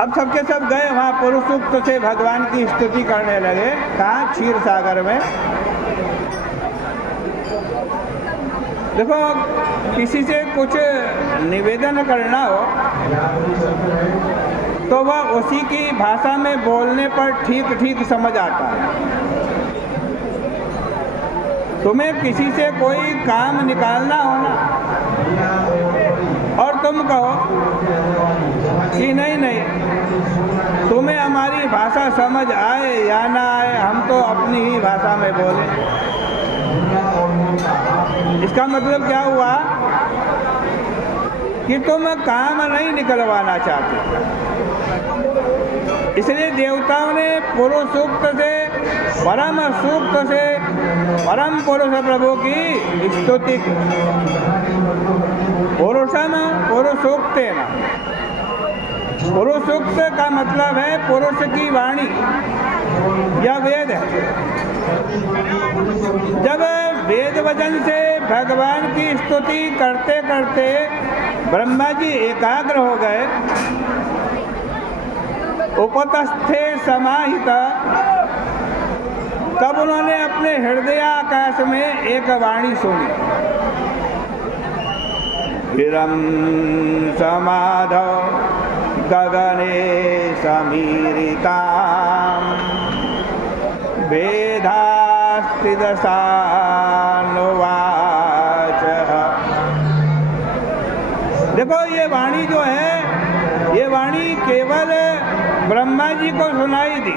अब सबके सब गए वहाँ पुरुष सूक्त से भगवान की स्तुति करने लगे। कहाँ? क्षीर सागर में। देखो, किसी से कुछ निवेदन करना हो तो वह उसी की भाषा में बोलने पर ठीक ठीक समझ आता है। तुम्हें किसी से कोई काम निकालना हो ना, और तुम कहो कि नहीं नहीं, तुम्हें हमारी भाषा समझ आए या ना आए, हम तो अपनी ही भाषा में बोले। इसका मतलब क्या हुआ कि तुम काम नहीं निकलवाना चाहते। इसलिए देवताओं ने पुरुष सूक्त से, परम सूक्त से परम पुरुष प्रभु की स्तुति की। पुरुषम पुरुषोक्तेन। पुरुष सूक्त का मतलब है पुरुष की वाणी या वेद है। जब वेद वचन से भगवान की स्तुति करते करते ब्रह्मा जी एकाग्र हो गए, उपतस्थे समाहित, तब उन्होंने अपने हृदय आकाश में एक वाणी सुनी। गिरं समाधौ गगने समीरितां वेदास्ति दशानुवाचः। देखो, ये वाणी जो है, ये वाणी केवल ब्रह्मा जी को सुनाई दी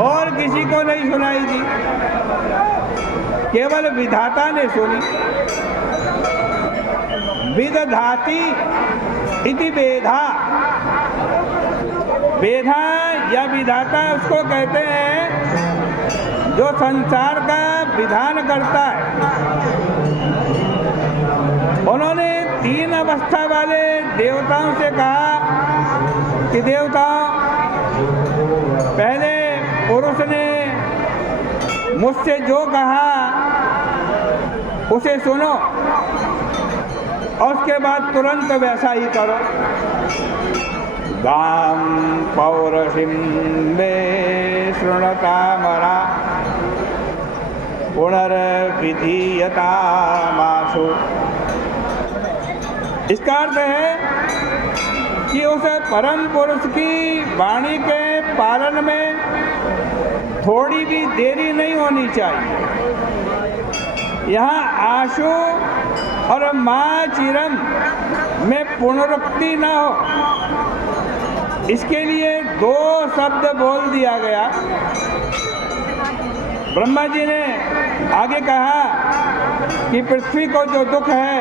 और किसी को नहीं सुनाई दी, केवल विधाता ने सुनी। विदधाति इति वेधा। वेधा या विधाता उसको कहते हैं जो संसार का विधान करता है। उन्होंने तीन अवस्था वाले देवताओं से कहा कि देवताओं, पहले पुरुष ने मुझसे जो कहा उसे सुनो और उसके बाद तुरंत वैसा ही करो। गां पौरुषीं मे शृणुतामरा पुनर्विधीयतामाशु। इसका अर्थ है कि उस परम पुरुष की वाणी के पालन में थोड़ी भी देरी नहीं होनी चाहिए। यहाँ आशु और माँ चिरम में पुनरुक्ति न हो, इसके लिए दो शब्द बोल दिया गया। ब्रह्मा जी ने आगे कहा कि पृथ्वी को जो दुख है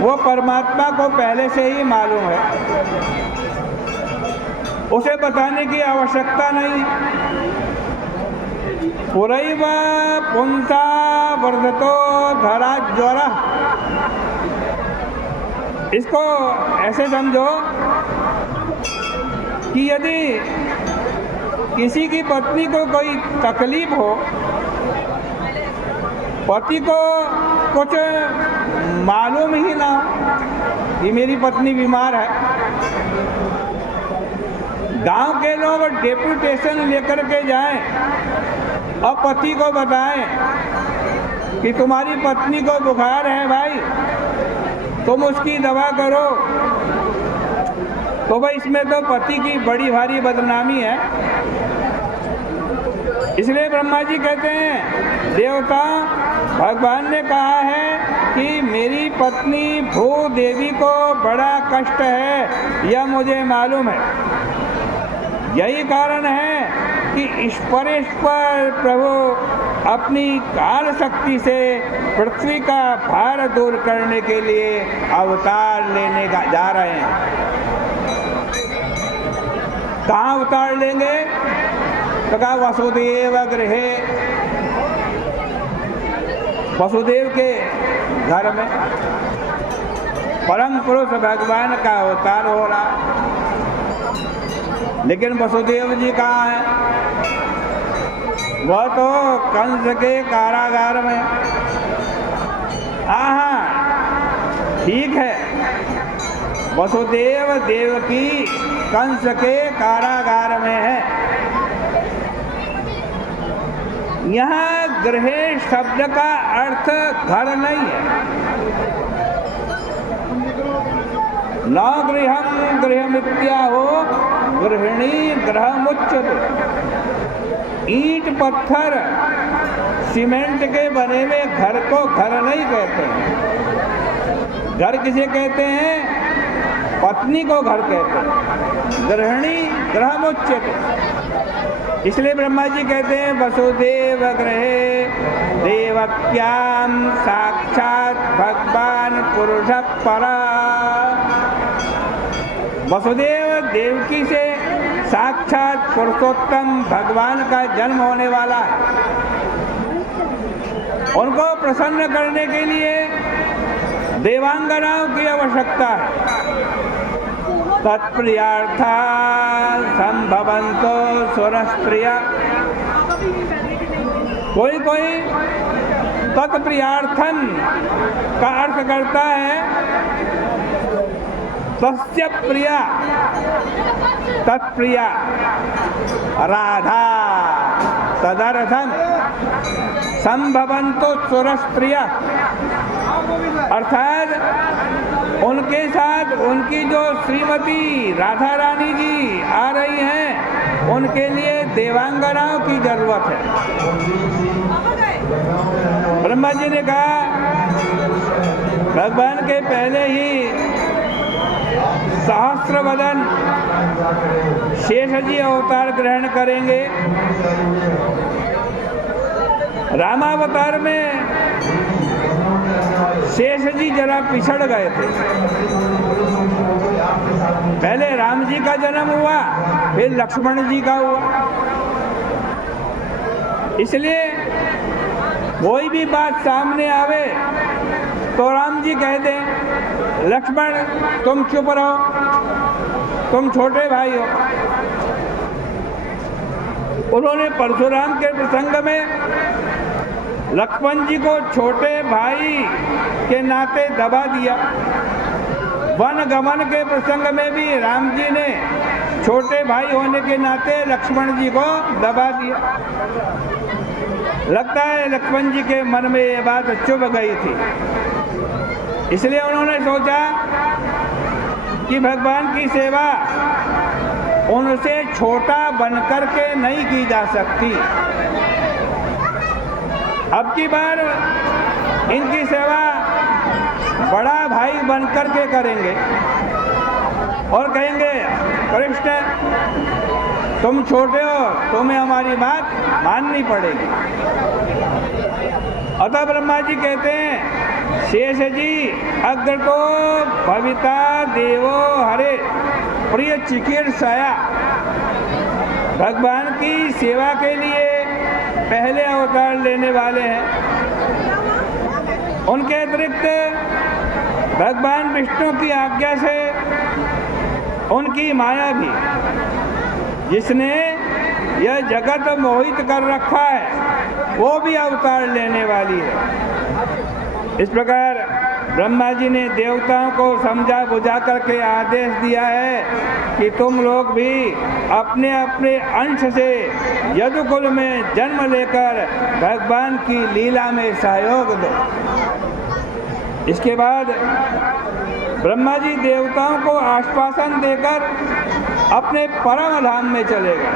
वो परमात्मा को पहले से ही मालूम है, उसे बताने की आवश्यकता नहीं। पुरैव पुंसा वर्धतो धरा ज्वरा। इसको ऐसे समझो कि यदि किसी की पत्नी को कोई तकलीफ हो, पति को कुछ मालूम ही ना हो कि मेरी पत्नी बीमार है, गांव के लोग डेपुटेशन लेकर के जाएं और पति को बताएं कि तुम्हारी पत्नी को बुखार है भाई, तुम उसकी दवा करो, तो भाई इसमें तो पति की बड़ी भारी बदनामी है। इसलिए ब्रह्मा जी कहते हैं, देवता, भगवान ने कहा है कि मेरी पत्नी भूदेवी को बड़ा कष्ट है, यह मुझे मालूम है। यही कारण है कि ईश्वर प्रभु अपनी काल शक्ति से पृथ्वी का भार दूर करने के लिए अवतार लेने का जा रहे हैं। कहाँ अवतार लेंगे? तो कहा वसुदेव गृहे, वसुदेव के घर में परम पुरुष भगवान का अवतार हो रहा। लेकिन वसुदेव जी कहाँ हैं? वह तो कंस के कारागार में। हाँ, ठीक है, वसुदेव देवकी कंस के कारागार में है। यहाँ गृह शब्द का अर्थ घर नहीं है। न गृहम गृहमित्याहो गृहिणी गृहमुच्यते। ईंट पत्थर सीमेंट के बने हुए घर को घर नहीं कहते हैं। घर किसे कहते हैं? पत्नी को घर कहते हैं। गृहिणी गृहमुच्यते। इसलिए ब्रह्मा जी कहते हैं वसुदेव गृहे देवक्याम साक्षात भगवान पुरुष परा। वसुदेव देवकी से साक्षात पुरुषोत्तम भगवान का जन्म होने वाला है। उनको प्रसन्न करने के लिए देवांगनाओं की आवश्यकता है। तत्प्रियार्था संभवन्तो सुरस्त्रिया। कोई तत्प्रियार्थन का अर्थ करता है तस्य प्रिया, तत्प्रिया राधा, तदर्थम संभवन्तो सुरस्त्रिया। अर्थात उनके साथ उनकी जो श्रीमती राधा रानी जी आ रही हैं, उनके लिए देवांगनाओं की जरूरत है। ब्रह्मा जी ने कहा भगवान के पहले ही सहस्त्रवदन शेष जी अवतार ग्रहण करेंगे। रामावतार में शेष जी जरा पिछड़ गए थे। पहले राम जी का जन्म हुआ, फिर लक्ष्मण जी का हुआ। इसलिए कोई भी बात सामने आवे तो राम जी कह दें लक्ष्मण तुम चुप रहो, तुम छोटे भाई हो। उन्होंने परशुराम के प्रसंग में लक्ष्मण जी को छोटे भाई के नाते दबा दिया। वन गमन के प्रसंग में भी राम जी ने छोटे भाई होने के नाते लक्ष्मण जी को दबा दिया। लगता है लक्ष्मण जी के मन में ये बात चुभ गई थी। इसलिए उन्होंने सोचा कि भगवान की सेवा उनसे छोटा बनकर के नहीं की जा सकती। अब की बार इनकी सेवा बड़ा भाई बनकर के करेंगे और कहेंगे कृष्ण तुम छोटे हो, तुम्हें हमारी बात माननी पड़ेगी। अतः ब्रह्मा जी कहते हैं शेष जी अग्र तो भविता देवो हरे प्रिय चिकीर्षया। भगवान की सेवा के लिए पहले अवतार लेने वाले हैं। उनके अतिरिक्त भगवान विष्णु की आज्ञा से उनकी माया भी, जिसने यह जगत मोहित कर रखा है, वो भी अवतार लेने वाली है। इस प्रकार ब्रह्मा जी ने देवताओं को समझा बुझा करके आदेश दिया है कि तुम लोग भी अपने अपने अंश से यदुकुल में जन्म लेकर भगवान की लीला में सहयोग दो। इसके बाद ब्रह्मा जी देवताओं को आश्वासन देकर अपने परम धाम में चले गए।